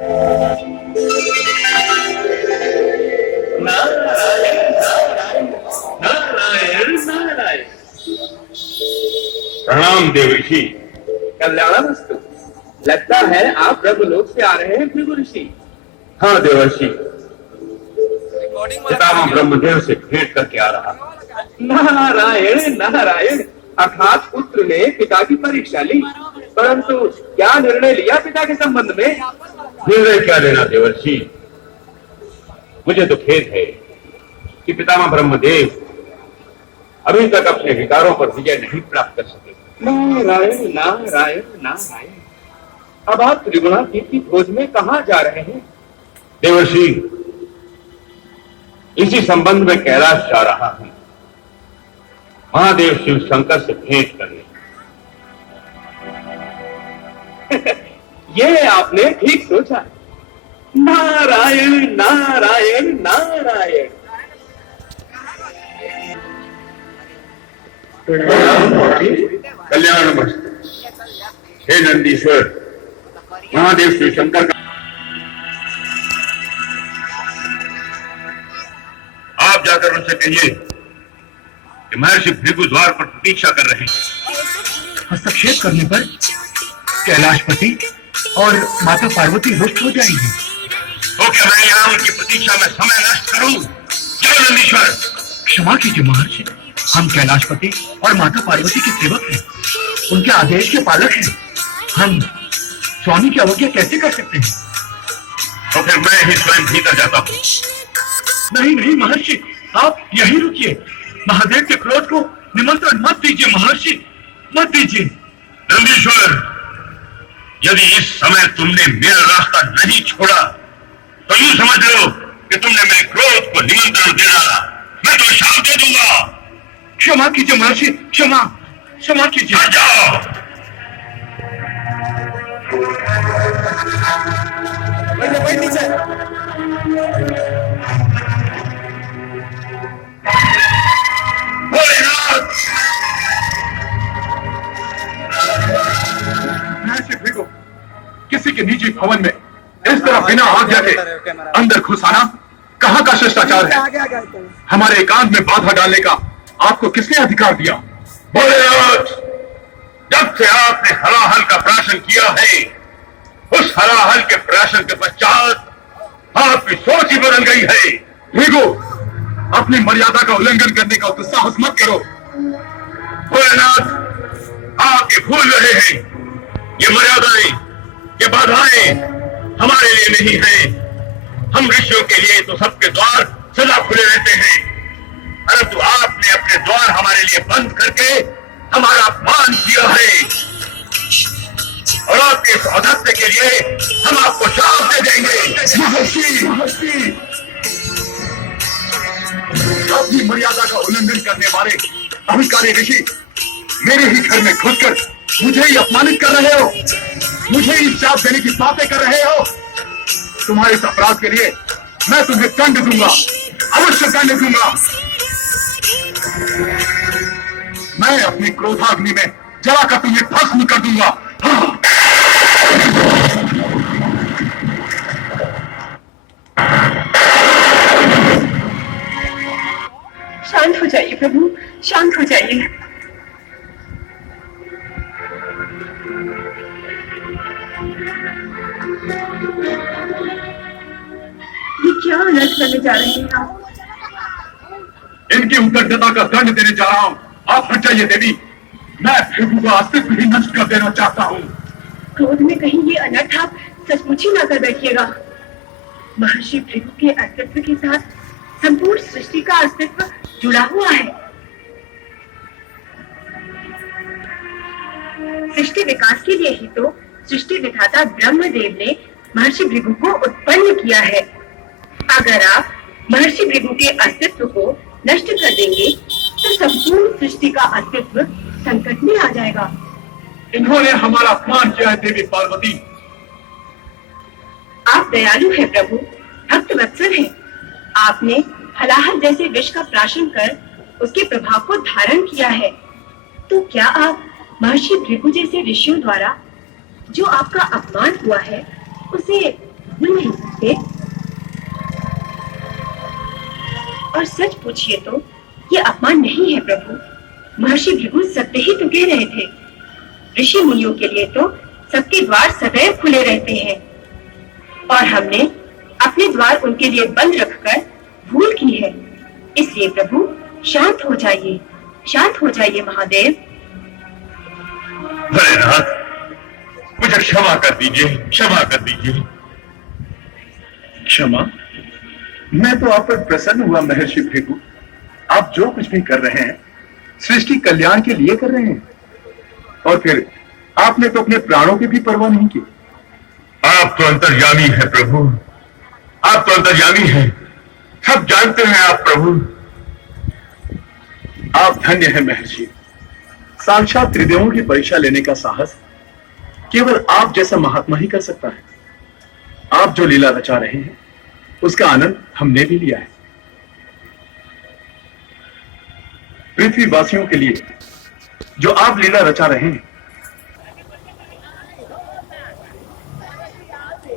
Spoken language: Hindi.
नारायण नारायण नारायण नारायण। प्रणाम देवर्षि। कल्याणमस्तु। लगता है आप ब्रह्मलोक से आ रहे हैं भृगु ऋषि। हाँ देवर्षि, पितामह ब्रह्मदेव से भेंट करके आ रहा। नारायण नारायण। अर्थात पुत्र ने पिता की परीक्षा ली, परंतु क्या निर्णय लिया पिता के संबंध में? निर्णय क्या लेना देवर्षि, मुझे तो खेद है कि पितामह ब्रह्मदेव अभी तक अपने विकारों पर विजय नहीं प्राप्त कर सके। नारायण नारायण नारायण। अब आप त्रिगुणातीत की खोज में कहाँ जा रहे हैं? देवर्षि, इसी संबंध में कैलाश जा रहा हूं, महादेव शिव शंकर से भेंट करने। ये आपने ठीक सोचा। नारायण नारायण नारायण। कल्याण मस्तु। हे नंदीश्वर, महादेव शिव शंकर का आप जाकर उनसे कहिए कि महर्षि भृगु द्वार पर प्रतीक्षा कर रहे हैं। हस्तक्षेप करने पर कैलाशपति और माता पार्वती रुष्ट हो जाएंगी। तो क्या मैं यहाँ उनकी प्रतीक्षा में समय नष्ट करूं? जय नंदीश्वर। क्षमा कीजिए महर्षि, हम कैलाशपति और माता पार्वती के सेवक हैं, उनके आदेश के पालक हैं। हम स्वामी की अवज्ञा कैसे कर सकते हैं? तो फिर मैं ही स्वयं भीतर जाता हूँ। नहीं नहीं महर्षि, आप यहीं रुकिए। महादेव के क्रोध को निमंत्रण मत दीजिए महर्षि, मत दीजिए। नंदीश्वर, यदि इस समय तुमने मेरा रास्ता नहीं छोड़ा तो यूं समझ लो कि तुमने मेरे क्रोध को निमंत्रण दे डाला। मैं तो शाप दे दूंगा। क्षमा कीजिए महर्षि, क्षमा क्षमा कीजिए। जाओ। महर्षि भृगु, किसी के निजी भवन में इस तरह बिना आज्ञा के अंदर घुस आना कहाँ का शिष्टाचार है? हमारे एकांत में बाधा डालने का आपको किसने अधिकार दिया? भोलेनाथ, जब से आपने हलाहल का प्राशन किया है, उस हलाहल के प्राशन के पश्चात आपकी सोच ही बदल गई है। भृगु, अपनी मर्यादा का उल्लंघन करने का दुस्साहस मत करो। भोलेनाथ, आप ये भूल रहे हैं, ये मर्यादाएं, ये बाधाएं हमारे लिए नहीं हैं। हम ऋषियों के लिए तो सबके द्वार सदा खुले रहते हैं, परंतु आपने अपने द्वार हमारे लिए बंद करके हमारा अपमान किया है, और आपके इस औदास्य के लिए हम आपको श्राप दे देंगे। महर्षि, महर्षि, अपनी मर्यादा का उल्लंघन करने वाले अहंकारी ऋषि मेरे ही घर में घुसकर मुझे ही अपमानित कर रहे हो, मुझे ही श्राप देने की बातें कर रहे हो। तुम्हारे इस अपराध के लिए मैं तुम्हें दंड दूंगा, अवश्य दंड दूंगा। मैं अपनी क्रोधाग्नि में जलाकर तुम्हें भस्म कर दूंगा। शांत हो जाइए प्रभु, शांत हो जाइए। ये क्या अनर्थ करने जा रहे हैं आप? इनकी उद्दंडता का दंड देने जा रहा हूँ। आप हट जाइए देवी, मैं भृगु का अस्तित्व ही नष्ट कर देना चाहता हूँ। क्रोध में कहीं ये अनर्थ आप सचमुच ही ना कर बैठिएगा। महर्षि भृगु के अस्तित्व के साथ संपूर्ण सृष्टि का अस्तित्व जुड़ा हुआ है। सृष्टि विकास के लिए ही तो सृष्टि विधाता ब्रह्मदेव ने महर्षि भृगु को उत्पन्न किया है। अगर आप महर्षि भृगु के अस्तित्व को नष्ट कर देंगे तो संपूर्ण सृष्टि का अस्तित्व संकट में आ जाएगा। इन्होंने हमारा अपमान किया है देवी पार्वती। आप दयालु हैं प्रभु, भक्त वत्सल हैं। आपने हलाहल जैसे विष का प्राशन कर उसके प्रभाव को धारण किया है, तो क्या आप महर्षि भृगु जैसे ऋषियों द्वारा जो आपका अपमान हुआ है उसे होंगे। और सच पूछिए तो ये अपमान नहीं है प्रभु। महर्षि भृगु सत्य ही तो कह रहे थे। ऋषि मुनियों के लिए तो सबके द्वार सदैव खुले रहते हैं, और हमने अपने द्वार उनके लिए बंद रखकर भूल की है। इसलिए प्रभु शांत हो जाइए, शांत हो जाइए महादेव। भोलेनाथ, मुझे क्षमा कर दीजिए, क्षमा कर दीजिए। क्षमा? मैं तो आप पर प्रसन्न हुआ महर्षि भृगु। आप जो कुछ भी कर रहे हैं सृष्टि कल्याण के लिए कर रहे हैं, और फिर आपने तो अपने प्राणों की भी परवाह नहीं की। आप तो अंतर्यामी है प्रभु, आप तो अंतर्यामी हैं, सब जानते हैं आप प्रभु। आप धन्य हैं महर्षि। साक्षात त्रिदेवों की परीक्षा लेने का साहस केवल आप जैसा महात्मा ही कर सकता है। आप जो लीला रचा रहे हैं उसका आनंद हमने भी लिया है। पृथ्वीवासियों के लिए जो आप लीला रचा रहे हैं